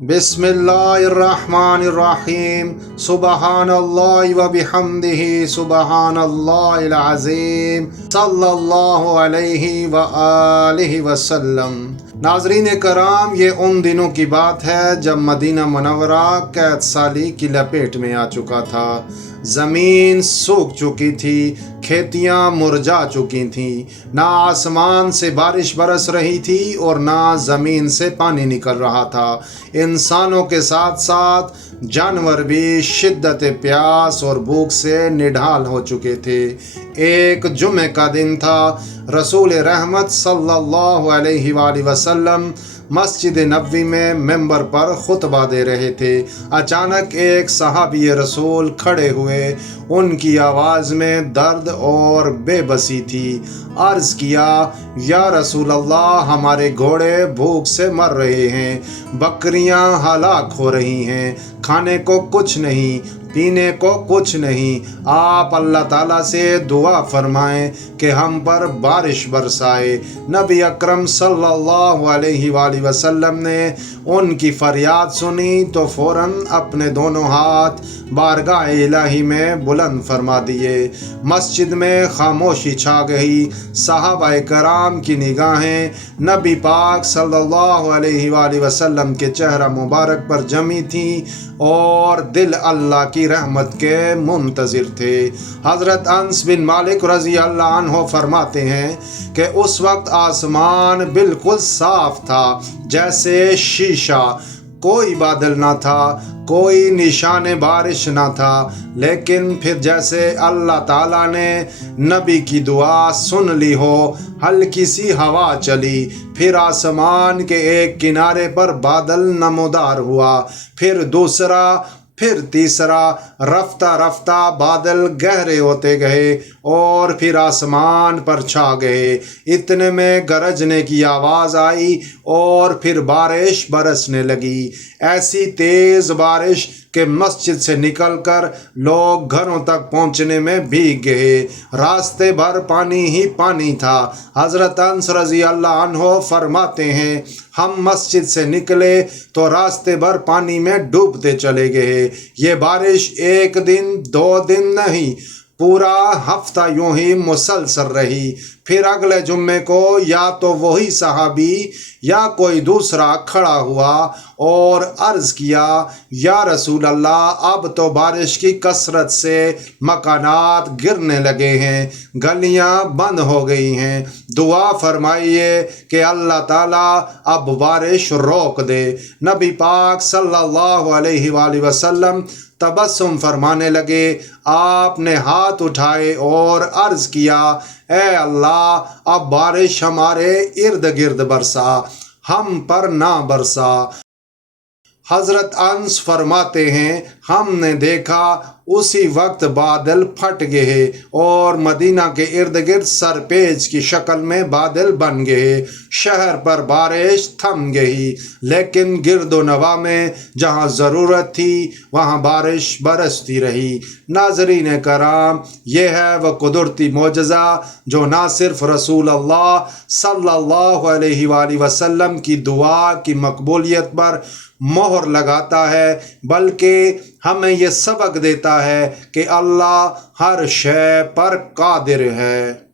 बिस्मिल्लाहिर्रहमानिर्रहीम सुबहानल्लाहि व बिहम्दिही सुबहानल्लाहिल अज़ीम सल्लल्लाहु अलैहि व आलिहि वसल्लम। नाज़रीन कराम, ये उन दिनों की बात है जब मदीना मुनव्वरा कैद साली की लपेट में आ चुका था। ज़मीन सूख चुकी थी, खेतियाँ मुरझा चुकी थीं, ना आसमान से बारिश बरस रही थी और ना ज़मीन से पानी निकल रहा था। इंसानों के साथ साथ जानवर भी शिद्दत प्यास और भूख से निढाल हो चुके थे। एक जुमे का दिन था। रसूल रहमत सल्लल्लाहु अलैहि वसल्लम मस्जिद नबवी में मिंबर पर खुतबा दे रहे थे। अचानक एक सहाबी रसूल खड़े हुए। उनकी आवाज़ में दर्द और बेबसी थी। अर्ज़ किया, या रसूल अल्लाह, हमारे घोड़े भूख से मर रहे हैं, बकरियां हलाक हो रही हैं, खाने को कुछ नहीं, पीने को कुछ नहीं। आप अल्लाह ताला से दुआ फरमाएं कि हम पर बारिश बरसाए। नबी अकरम सल्लल्लाहु अलैहि वसल्लम ने उनकी फरियाद सुनी तो फ़ौरन अपने दोनों हाथ बारगाह इलाही में बुलंद फरमा दिए। मस्जिद में खामोशी छा गई। सहाबाए कराम की निगाहें नबी पाक सल्लल्लाहु अलैहि वसल्लम के चेहरा मुबारक पर जमी थी और दिल अल्लाह की रहमत के मुंतज़िर थे। हज़रत अनस बिन मालिक रज़ी अल्लाह अन्हो फरमाते हैं कि उस वक्त आसमान बिल्कुल साफ था जैसे शीशा। कोई बादल ना था, कोई निशान बारिश ना था, लेकिन फिर जैसे अल्लाह ताला ने नबी की दुआ सुन ली हो, हल्की सी हवा चली, फिर आसमान के एक किनारे पर बादल नमोदार हुआ, फिर दूसरा, फिर तीसरा, रफ्ता रफ्ता बादल गहरे होते गए और फिर आसमान पर छा गए। इतने में गरजने की आवाज़ आई और फिर बारिश बरसने लगी। ऐसी तेज़ बारिश कि मस्जिद से निकलकर लोग घरों तक पहुंचने में भीग गए। रास्ते भर पानी ही पानी था। हज़रत अनस रज़ी अल्लाह अन्हो फरमाते हैं, हम मस्जिद से निकले तो रास्ते भर पानी में डूबते चले गए। ये बारिश एक दिन दो दिन नहीं, पूरा हफ्ता यूं ही मुसलसल रही। फिर अगले जुम्मे को या तो वही सहाबी या कोई दूसरा खड़ा हुआ और अर्ज़ किया, या रसूल अल्लाह, अब तो बारिश की कसरत से मकानात गिरने लगे हैं, गलियां बंद हो गई हैं, दुआ फरमाइए कि अल्लाह ताला अब बारिश रोक दे। नबी पाक सल्लल्लाहु अलैहि वसल्लम तबस्सुम फरमाने लगे। आपने हाथ उठाए और अर्ज़ किया, ए अल्लाह, अब बारिश हमारे इर्द गिर्द बरसा, हम पर ना बरसा। हज़रत अनस फरमाते हैं, हमने देखा उसी वक्त बादल फट गए और मदीना के इर्द गिर्द सरपेज की शक्ल में बादल बन गए। शहर पर बारिश थम गई, लेकिन गिरदो नवा में जहाँ ज़रूरत थी वहाँ बारिश बरसती रही। नाज़रीन कराम, ये है वह कुदरती मोजज़ा जो ना सिर्फ़ रसूल अल्लाह सल्लल्लाहु अलैहि वसल्लम की दुआ की मकबूलियत पर मोहर लगाता है, बल्कि हमें ये सबक देता है कि अल्लाह हर शय पर कादिर है।